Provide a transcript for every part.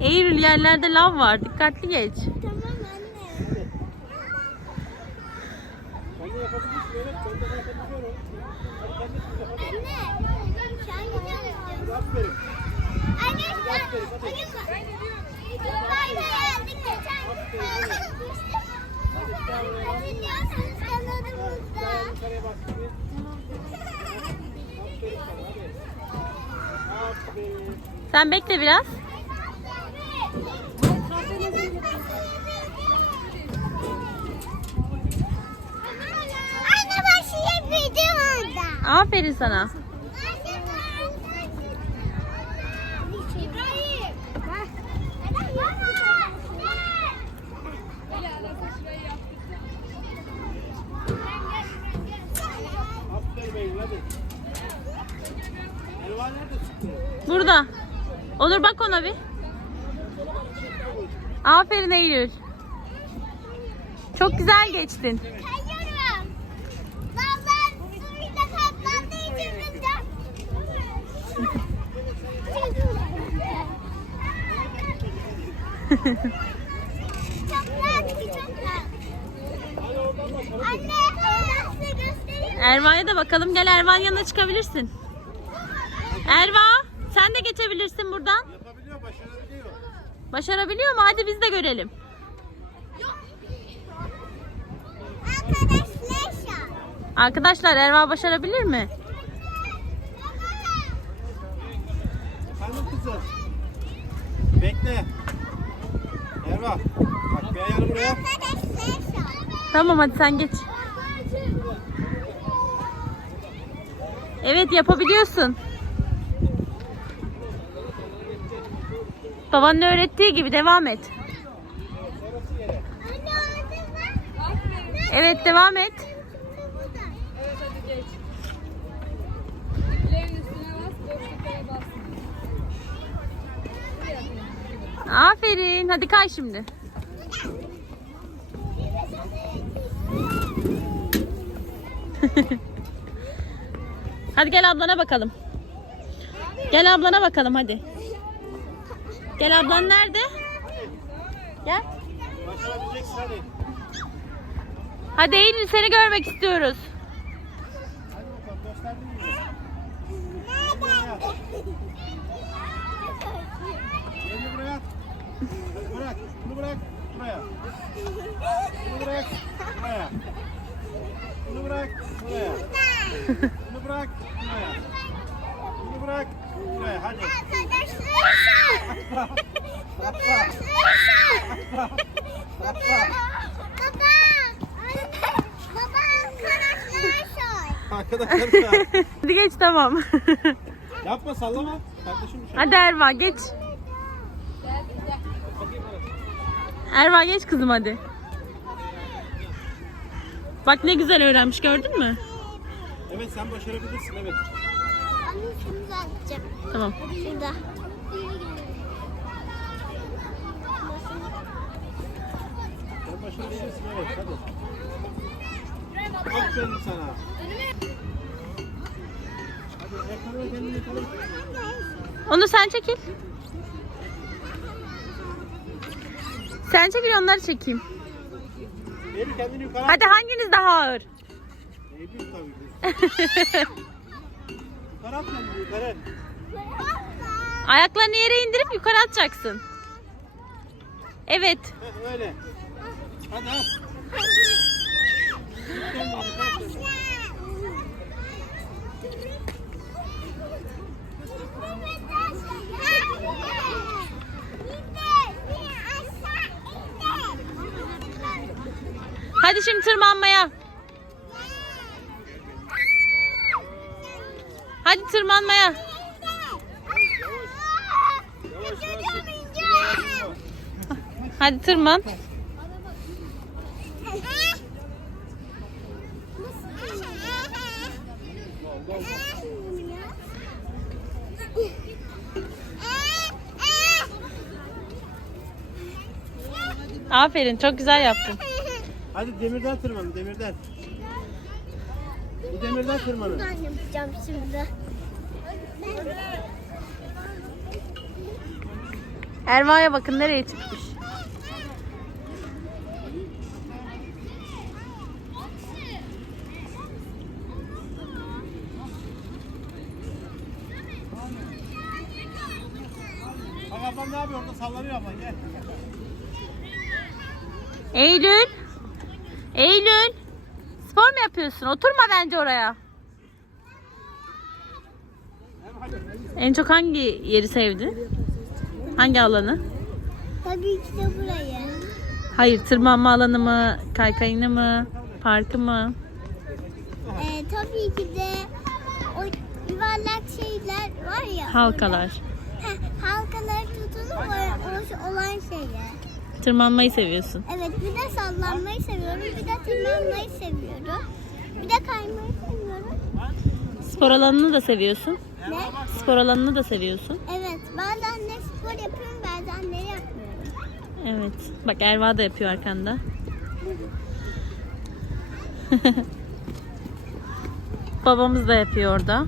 Eylül yerlerde lav var. Dikkatli geç. Tamam anne. Ben de yapabilirsin evet. Ben de yapabiliyorum. Hadi ben de siz yapalım. Anne. Sen gidiyorsun. Aferin. Anne sen. Anne sen. Ben de geldik geçen gün. Hatırlıyorsanız kanalımızda. Yukarıya bak şimdi. Aferin sana hadi. Aferin. Sen bekle biraz. Anne başlayabildim orada. Aferin sana. Burada. Olur bak ona bir. Aferin Eylül. Çok güzel geçtin. Erva'ya da bakalım. Gel Erva'nın yanına çıkabilirsin. Erva sen de geçebilirsin buradan. Yapabiliyor, başarabiliyor. Başarabiliyor mu? Hadi biz de görelim. Arkadaşlar. Arkadaşlar Erva başarabilir mi? Efendim kızım. Bekle. Erva. Bak bir ayağını buraya. Tamam hadi sen geç. Evet yapabiliyorsun. Babanın öğrettiği gibi devam et. Anne orada bak. Evet devam et. Aferin. Hadi kay şimdi. Hadi gel ablana bakalım. Gel ablana bakalım hadi. Gel ablan nerede? Gel. Hadi. Eylül seni görmek istiyoruz. Hadi Bırak. Bunu bırak. Buraya. Bunu bırak. Buraya. Bunu bırak. Buraya. Bunu bırak. Buraya. Bunu bırak. Buraya. Hadi. Arkadaşlar. Atla. Baba. Baba. Arkadaşlar. Arkadaşlar. Hadi geç tamam. Yapma sallama. Kardeşim şu hadi Erva geç. Erva geç kızım hadi. Bak ne güzel öğrenmiş gördün mü? Evet sen başarabilirsin evet. Anne şunu da atacağım. Tamam. Şurada. Sen başarabilirsin evet hadi. Aferin sana. Hadi yakala kendini yakala. Onu sen çekil. Sen çekil onları çekeyim. Kendini yukarı. Hadi hanginiz daha ağır? Eylül tabii ki. yukarı at kendini yukarı. Ayaklarını yere indirip yukarı atacaksın. Evet. Heh, öyle. Hadi at. Hadi şimdi tırmanmaya. Hadi tırmanmaya. Hadi tırman. Aferin çok güzel yaptın. Hadi demirden tırmanın demirden. Bu demirden tırmanın. Ben yapacağım şimdi. Erva'ya bakın nereye çıkmış. Bak ablam ne yapıyor orada sallanıyor ablan gel. Eylül. Eylül. Spor mu yapıyorsun? Oturma bence oraya. En çok hangi yeri sevdi? Hangi alanı? Tabii ki de burayı. Hayır, tırmanma alanı mı, kaykayını mı, parkı mı? Ee, tabii ki de o yuvarlak şeyler var ya. Halkalar. Heh, halkaları tutulup olan şeyler. Tırmanmayı seviyorsun. Evet bir de sallanmayı seviyorum. Bir de tırmanmayı seviyorum. Bir de kaymayı seviyorum. Spor alanını da seviyorsun. Ne? Spor alanını da seviyorsun. Evet bazen de spor yapıyorum bazen de yapmıyorum. Evet. Bak Erva da yapıyor arkanda. Babamız da yapıyor orada.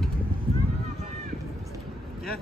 Gel.